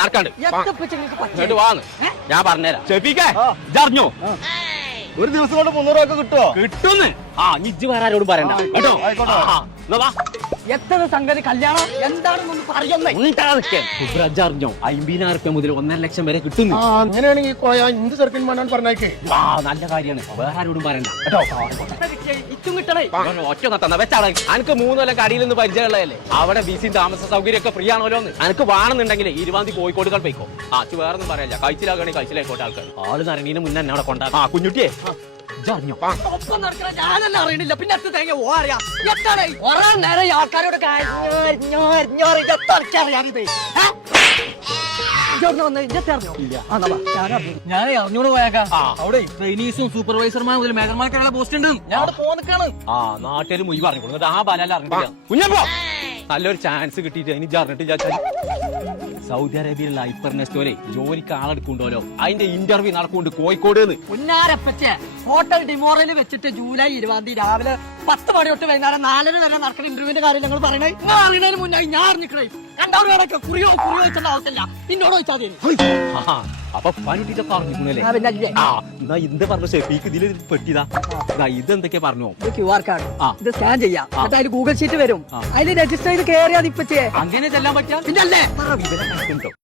നടക്കാണ്ട് ഇങ്ങോട്ട് വാന്ന് ഞാൻ പറഞ്ഞുതരാം. ഷെഫീഖേ ഇതറിഞ്ഞോ? ഒരു ദിവസം കൊണ്ട് 300 രൂപ കിട്ടുമോ? കിട്ടുന്ന്. ഇജ്ജ് വേറെ ആരോടും പറയണ്ട കേട്ടോ. എത്ര സംഗതി കല്യാണം എന്താണെന്നൊന്ന് പറയുന്നേ. അറിഞ്ഞോ 50,000 മുതൽ 1.5 ലക്ഷം വരെ കിട്ടുന്നു. അങ്ങനെയാണെങ്കിൽ എന്ത് ചെറുക്കൻ വേണം പറഞ്ഞേക്കേ. നല്ല കാര്യമാണ്, വേറെ ആരോടും പറയണ്ട കേട്ടോ. ഇറ്റും കിട്ടണേ. ഒറ്റ തന്ന വെച്ചാണ് അനക്ക് 3 കൊല്ലം കടിയിൽ നിന്ന് പരിചയമുള്ളതല്ലേ. അവിടെ ബിസിയും താമസ സൗകര്യം ഒക്കെ ഫ്രീ ആണല്ലോ. അനക്ക് വേണമെന്നുണ്ടെങ്കിൽ 20 കോഴിക്കോട് പോയിക്കോ. വേറെ ഒന്നും പറയല്ല. കഴിച്ചിലാകണേ കഴിച്ചിലായിക്കോട്ടെ. ആൾക്കാർ ആള് നിറങ്ങീന് മുന്നേ എന്നെ അവിടെ കൊണ്ടാ. കുഞ്ഞുട്ടിയെ ഒപ്പം നടക്കണ ഞാനല്ല അറിയണില്ല. പിന്നെ എത്ര തേങ്ങ അറിയാം. എത്താണ് ഒരേ നേരം ആൾക്കാരോട് ഞാൻ അറിഞ്ഞോട് പോയേക്കാം. അവിടെ ട്രെയിനീസും സൂപ്പർവൈസർമാരും മുതൽ മേഖലമാർക്കുള്ള പോസ്റ്റ് ഉണ്ട്. ഞാൻ അവിടെ പോന്നിക്കാണ്. നാട്ടിൽ മുയി പറഞ്ഞു കൊടുക്കുന്നത് ആ ബല അറിഞ്ഞില്ല. കുഞ്ഞപ്പോ നല്ലൊരു ചാൻസ് കിട്ടിയിട്ട് എനിക്ക് അറിഞ്ഞിട്ട് സൗദി അറേബ്യയിലുള്ള ഹൈപ്പർനെസ്റ്റോരെ ജോലിക്ക് ആളെടുക്കുണ്ടല്ലോ. അതിന്റെ ഇന്റർവ്യൂ നടക്കുന്നുണ്ട് കോഴിക്കോട്. പുന്നാരപ്പച്ചേ ഹോട്ടൽ ഡിമോറയിൽ വെച്ചിട്ട് ജൂലൈ 20 രാവിലെ 10 മണി തൊട്ട് വൈകുന്നേരം 4 വരെ നടക്കുന്ന ഇന്റർവ്യൂവിന്റെ കാര്യം ഞങ്ങൾ പറയണേ. നിങ്ങൾ അറിയുന്നതിന് മുന്നേ ഞാൻ അറിഞ്ഞിട്ടേ രണ്ടാമത് വേണമൊക്കെ കുറിയോ വെച്ചേണ്ട ആവശ്യമില്ല. പിന്നോട് ചോദിച്ചാൽ അപ്പൊ പണിട്ടൊക്കെ അറിഞ്ഞിരിക്കുന്നല്ലേ. എന്ത് പറഞ്ഞു ഷെഫീക്ക് ഇതിൽ പെട്ടിതാ. ഇതെന്തൊക്കെയാ പറഞ്ഞു? QR കാർഡ് ഇത് സ്കാൻ ചെയ്യാം. എന്നിട്ട് അതിൽ ഗൂഗിൾ ഷീറ്റ് വരും. അതിൽ രജിസ്റ്റർ ചെയ്ത് കയറിയാൽ ഇപ്പച്ചേ അങ്ങനെ ചെല്ലാൻ പറ്റാ. പിന്നല്ലേ